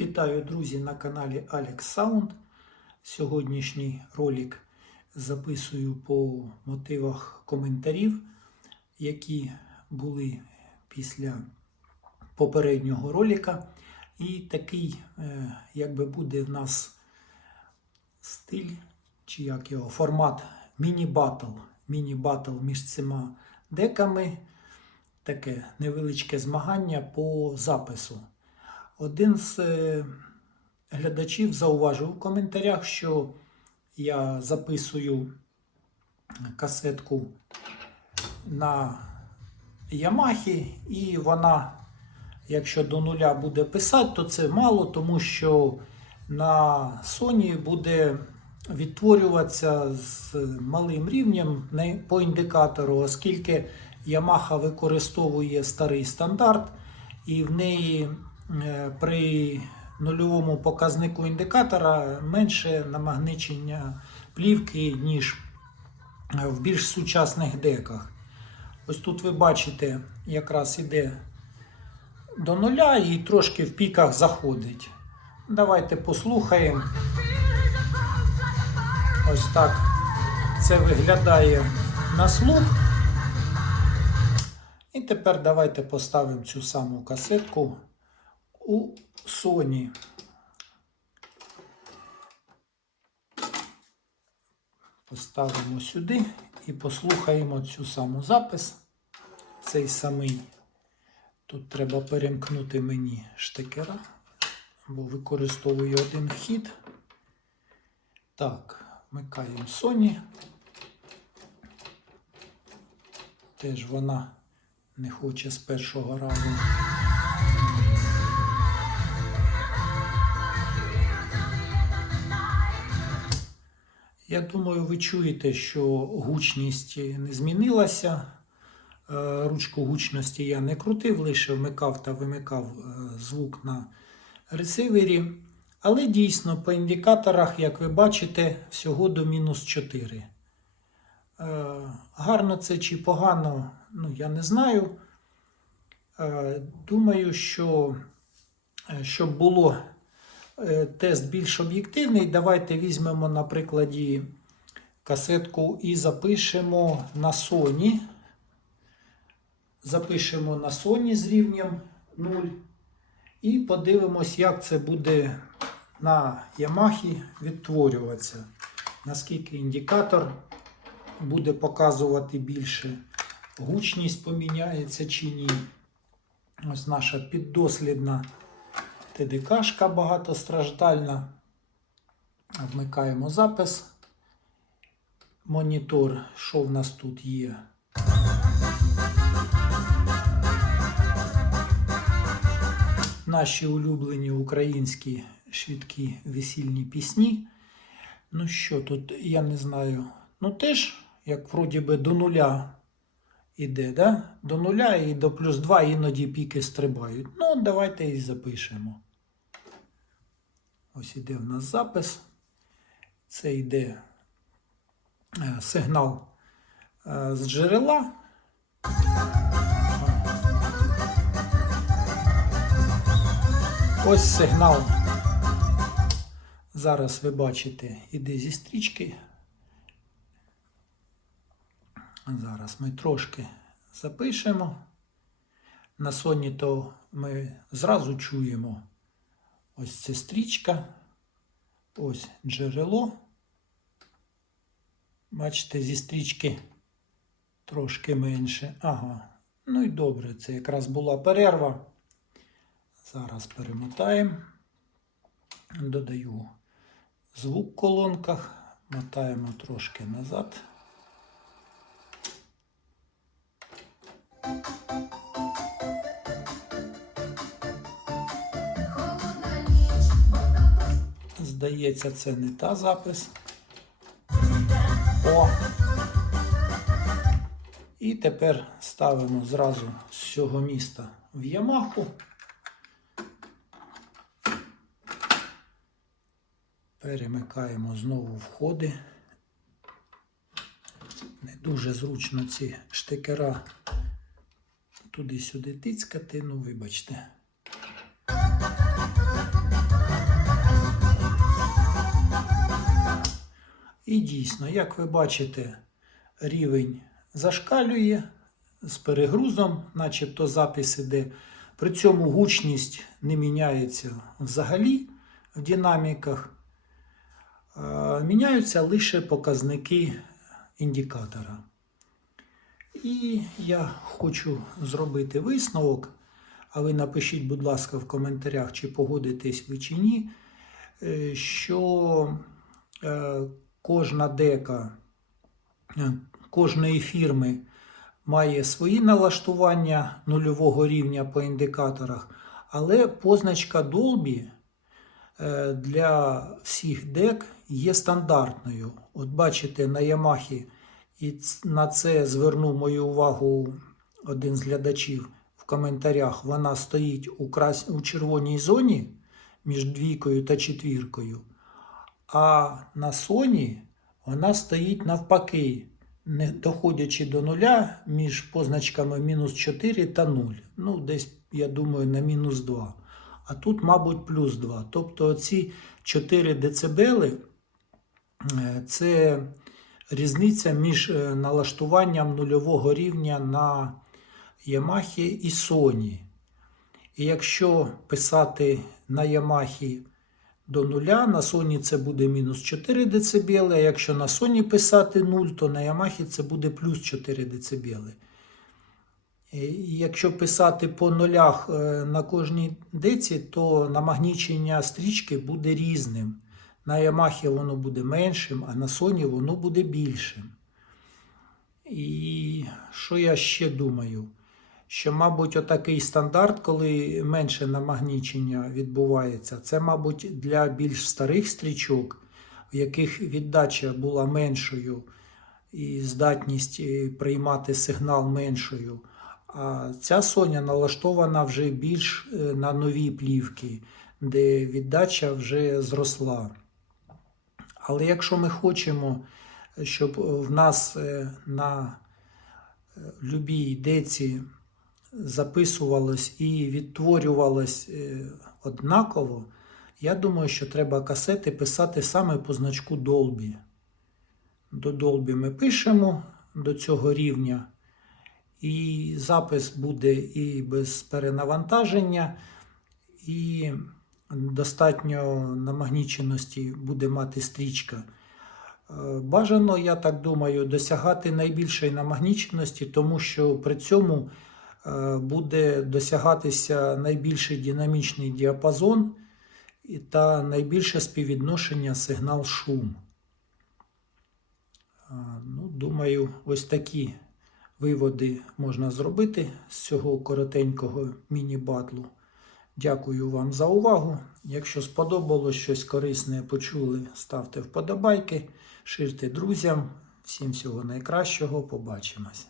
Вітаю, друзі, на каналі Alex Sound. Сьогоднішній ролик записую по мотивах коментарів, які були після попереднього ролика. І такий, е, якби буде в нас стиль, чи як його, формат міні-батл. Міні-батл між цими деками. Таке невеличке змагання по запису. Один з е, глядачів зауважив у коментарях, що я записую касетку на Ямахі, і вона, якщо до нуля буде писати, то це мало, тому що на Sony буде відтворюватися з малим рівнем по індикатору, оскільки Yamaha використовує старий стандарт, і в неї при нульовому показнику індикатора менше намагничення плівки, ніж е, в більш сучасних деках. Ось тут ви бачите, якраз іде до нуля і трошки в піках заходить. Давайте послухаємо. Ось так це виглядає на слух. І тепер давайте поставимо цю саму касетку у Sony. Поставимо сюди і послухаємо цю саму запис. Цей самий. Тут треба перемкнути мені штекера, бо використовую один хід. Так, вмикаємо Sony. Теж вона не хоче з першого разу. Я думаю, ви чуєте, що гучність не змінилася. Е, Ручку гучності я не крутив, лише вмикав та вимикав е, звук на ресивері. Але дійсно по індикаторах, як ви бачите, всього до мінус 4. Е, Гарно це чи погано, ну я не знаю. Думаю, що щоб було тест більш об'єктивний, давайте візьмемо на прикладі касетку і запишемо на Sony. Запишемо на Sony з рівнем 0. І подивимось, як це буде на Yamaha відтворюватися. Наскільки індикатор буде показувати більше. Гучність поміняється чи ні. Ось наша піддослідна ТДКшка багатостраждальна. Вмикаємо запис. Монітор, що в нас тут є? Наші улюблені українські швидкі весільні пісні. Ну що тут, я не знаю. Ну теж, як вроді би до нуля іде, да? До нуля і до плюс 2 іноді піки стрибають. Ну, давайте і запишемо. Ось іде в нас запис. Це йде е, сигнал е, з джерела. Ось сигнал. Зараз ви бачите, іде зі стрічки. Зараз ми трошки запишемо. На Sony то ми зразу чуємо ось ця стрічка, ось джерело. Бачите, зі стрічки трошки менше. Ага. Ну і добре, це якраз була перерва. Зараз перемотаємо. Додаю звук в колонках, мотаємо трошки назад. Здається, це не та запис. О! І тепер ставимо зразу з цього міста в Ямаху. Перемикаємо знову входи. Не дуже зручно ці штекера туди-сюди тицькати, ну вибачте. І дійсно, як ви бачите, рівень зашкалює з перегрузом, начебто запис іде. При цьому гучність не міняється взагалі в динаміках. Е, Міняються лише показники індикатора. І я хочу зробити висновок, а ви напишіть, будь ласка, в коментарях, чи погодитесь ви чи ні, е, що е, кожна дека е, кожної фірми має свої налаштування нульового рівня по індикаторах, але позначка Dolby е, для всіх дек є стандартною. От бачите, на Ямахі, і на це звернув мою увагу один з глядачів в коментарях. Вона стоїть у, крас... у червоній зоні між двійкою та четвіркою. А на Sony вона стоїть навпаки, не доходячи до нуля між позначками мінус 4 та 0. Ну, десь, я думаю, на мінус 2. А тут, мабуть, плюс 2. Тобто ці 4 децибели е, це різниця між е, налаштуванням нульового рівня на Yamaha і Sony. І якщо писати на Yamaha до нуля, на Sony це буде мінус 4 дБ, а якщо на Sony писати 0, то на Yamaha це буде плюс 4 дБ. Якщо писати по нулях е, на кожній деці, то намагнічення стрічки буде різним. На Yamaha воно буде меншим, а на Sony воно буде більшим. І що я ще думаю? Що, мабуть, отакий стандарт, коли менше намагнічення відбувається, це, мабуть, для більш старих стрічок, в яких віддача була меншою і здатність е, приймати сигнал меншою. А ця Соня налаштована вже більш е, на нові плівки, де віддача вже зросла. Але якщо ми хочемо, щоб в нас е, на е, любій деці записувалось і відтворювалось е, однаково, я думаю, що треба касети писати саме по значку Dolby. До Dolby ми пишемо до цього рівня, і запис буде і без перенавантаження, і достатньо намагніченості буде мати стрічка. Е, Бажано, я так думаю, досягати найбільшої намагніченості, тому що при цьому буде досягатися найбільший динамічний діапазон та найбільше співвідношення сигнал-шум. Е, Ну, думаю, ось такі виводи можна зробити з цього коротенького міні-батлу. Дякую вам за увагу. Якщо сподобалось щось корисне почули, ставте вподобайки, ширте друзям. Всім всього найкращого. Побачимось.